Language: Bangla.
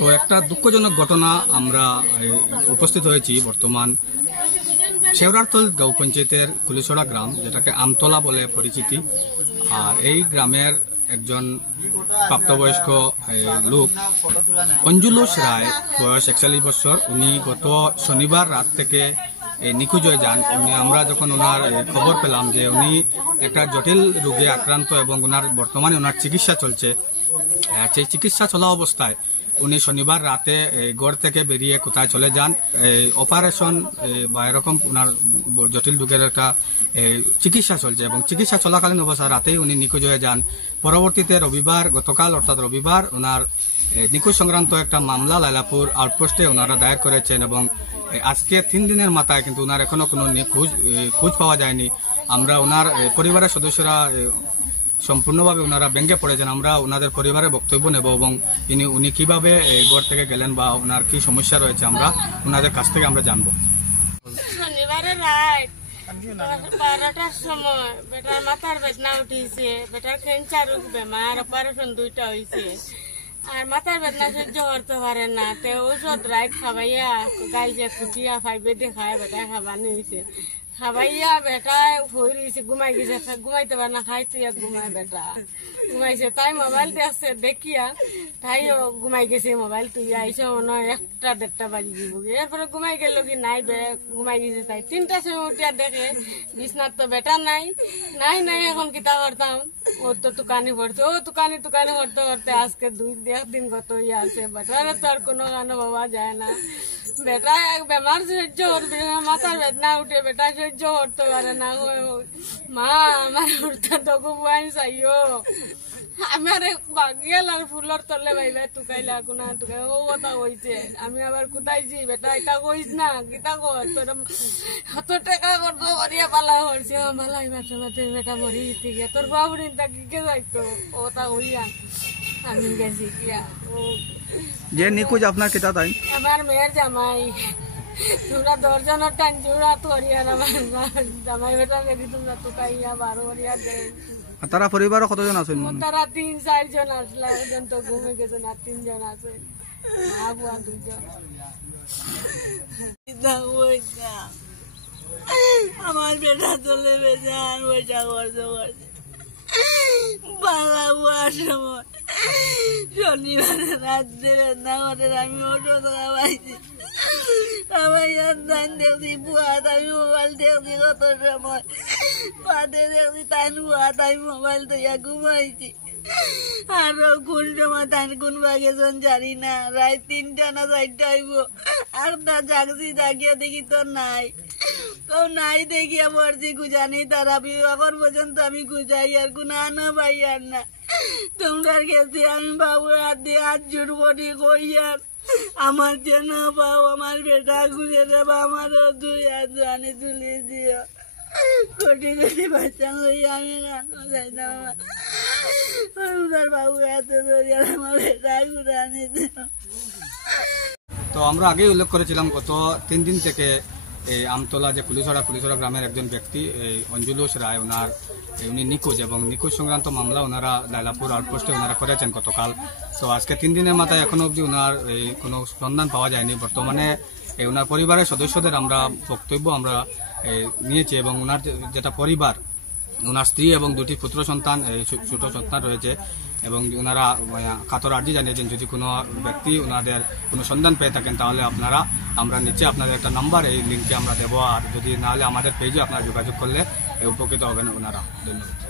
তো একটা দুঃখজনক ঘটনা আমরা উপস্থিত হয়েছি বর্তমান শেওরারতল গাঁও পঞ্চায়েতের কুলিছড়া গ্রাম, যেটাকে আমতলা বলে পরিচিতি। আর এই গ্রামের একজন প্রাপ্তবয়স্ক লোক অঞ্জুলুস রায়, বয়স 41 বছর। উনি গত শনিবার রাত থেকে নিখোঁজ হয়ে যান। আমরা যখন ওনার খবর পেলাম যে উনি একটা জটিল রোগে আক্রান্ত এবং বর্তমানে ওনার চিকিৎসা চলছে, সেই চিকিৎসা চলা অবস্থায় উনি শনিবার রাতে ঘর থেকে বেরিয়ে কোথায় চলে যান। অপারেশন বা এরকম ওনার জটিল রোগের একটা চিকিৎসা চলছে এবং চিকিৎসা চলাকালীন অবস্থায় রাতেই উনি নিখোঁজ হয়ে যান। পরবর্তীতে গতকাল অর্থাৎ রবিবার ওনার নিখোঁজ সংক্রান্ত একটা মামলা লাইলাপুর আউটপোস্টে ওনারা দায়ের করেছেন এবং আজকে 3 দিনের মাথায় কিন্তু ওনার এখনো কোনো খোঁজ পাওয়া যায়নি। আমরা ওনার পরিবারের সদস্যরা সম্পূর্ণভাবে ওনারা ভেঙে পড়েছেন। আমরা ওনাদের পরিবারের বক্তব্য নেব এবং উনি কিভাবে ঘর থেকে গেলেন বা ওনার কি সমস্যা রয়েছে আমরা ওনাদের কাছ থেকে আমরা জানবো। শনিবারে রাত 12টার সময় বেটার মাথার বেদনা উঠিছে, বেটার ক্যান্সার বেমার, অপারেশন 2টা হয়েছে। আর মাথার বেদনা সহ্য করতে পারে না, তে ঔষধ রাত খাবাইয়া গাইছে খুটিয়া 5 দেখায় বেটা খাবানি হয়েছে। খাবাইয়া বেটা হয়ে রয়েছে, ঘুমাই গেছে, ঘুমাইতে পারে না, খাইছে ঘুমায় বেটা ঘুমাইছে। তাই মোবাইল দেখছে, দেখিয়া তাইও ঘুমাই গেছে। মোবাইল তুই আইসে মনে হয় 1টা-1.5 বাজি দিব। এরপরে ঘুমাই গেল কি নাই, ঘুমাই গেছে। তাই 3টার সময় উঠিয়া দেখে বিছনার তো বেটা নাই। এখন কিতা করতাম, ও তো তুকানি পড়ছে, ও তুকানি করতে করতে আজকে 2 দিন গত হইয়া আছে। বেটারে তো আর কোনো গানো বাবা যায় না। বেটা বেমার সহ্য করবে, মাথার বেদনা উঠে বেটা সহ্য করতে পারে না। মা আমার উঠতে তো খুব চাইও, আমার বাগিয়াল আর ফুলর তলে ভাইবা তুকাইলা কোনা তুকাই ও কথা কইছে। আমি আবার কোথাইছি বেটা এটা কইস না, কিতা কর তোর 100 টাকা করত করিয়া পালা করছে। মালাই মাঠে মাঠে বেটা মরি দিতে গিয়া তোর বাবুরি তা কি যাইতো ও তা হইয়া আমি গেছি গিয়া। ও যে নিখোঁজ আপনার কেটা তাই আমার মেয়ের জামাই, তোমরা 10 জনের টান জোড়া করিয়া আমার জামাই বেটা গেছি, তোমরা তুকাইয়া 12 করিয়া দে। তারা পরিবারে কতজন আছেন? তারা 3-4 জন আসলে, একজন তো ঘুমে গেছে না, 3 জন আছে, মা বুয়া 2 জন। আমার বেটা চলে বেজান ওইটা করছে বাংলা বুয়ার সময় শনিবারে রাত দেবে না ওদের আমি ওটো তোলা পাইছি। আমার ধান দেখছি বুয়াত, আমি মোবাইল দেখছি কত সময় পাতে দেখছি তাই বুয়াত, আমি মোবাইল তো ঘুমাইছি। আরো কোন সময় তাই কোন বাগেজন জানি না, রাত 3টা না 4টা হইব। আর তা জাগছি জাগিয়া দেখি তো নাই, তো নাই দেখিয়া পড়ছি গুজানি। তার আমি এখন পর্যন্ত আমি গুজাই আর গুনানো পাই আর না। তোমরা গেছি আমি বাবু হাত দিয়ে হাত জুড়বটি কইয়ার আমার যেন পাও, আমার বেটা গুজে দেবো, আমারও 2 হাত জানি তুলে দিও। কোটি কোটি বাচ্চা লইয়া আমি রান্না চাইতাম আমার বাবু এত ধরিয়া আমার বেটা ঘুরানি দিও। তো আমরা আগেই উল্লেখ করেছিলাম গত 3 দিন থেকে এই আমতলা যে কুলিছড়া গ্রামের একজন ব্যক্তি অঞ্জুলুস রায়, উনি নিখোঁজ এবং নিখোঁজ সংক্রান্ত মামলা ওনারা লাইলাপুর আউটপোস্টে ওনারা করেছেন গতকাল। তো আজকে 3 দিনের মাথায় এখনো অবধি ওনার কোনো সন্ধান পাওয়া যায়নি। বর্তমানে ওনার পরিবারের সদস্যদের আমরা বক্তব্য আমরা নিয়েছি এবং ওনার যেটা পরিবার, ওনার স্ত্রী এবং 2টি পুত্র সন্তান, ছোট সন্তান রয়েছে এবং ওনারা কাতর আর্জি জানিয়েছেন যদি কোনো ব্যক্তি ওনাদের কোনো সন্ধান পেয়ে থাকেন তাহলে আমরা নিচে আপনাদের একটা নাম্বার, এই লিঙ্কে আমরা দেবো। আর যদি না হলে আমাদের পেজে আপনারা যোগাযোগ করলে উপকৃত হবেন ওনারা। ধন্যবাদ।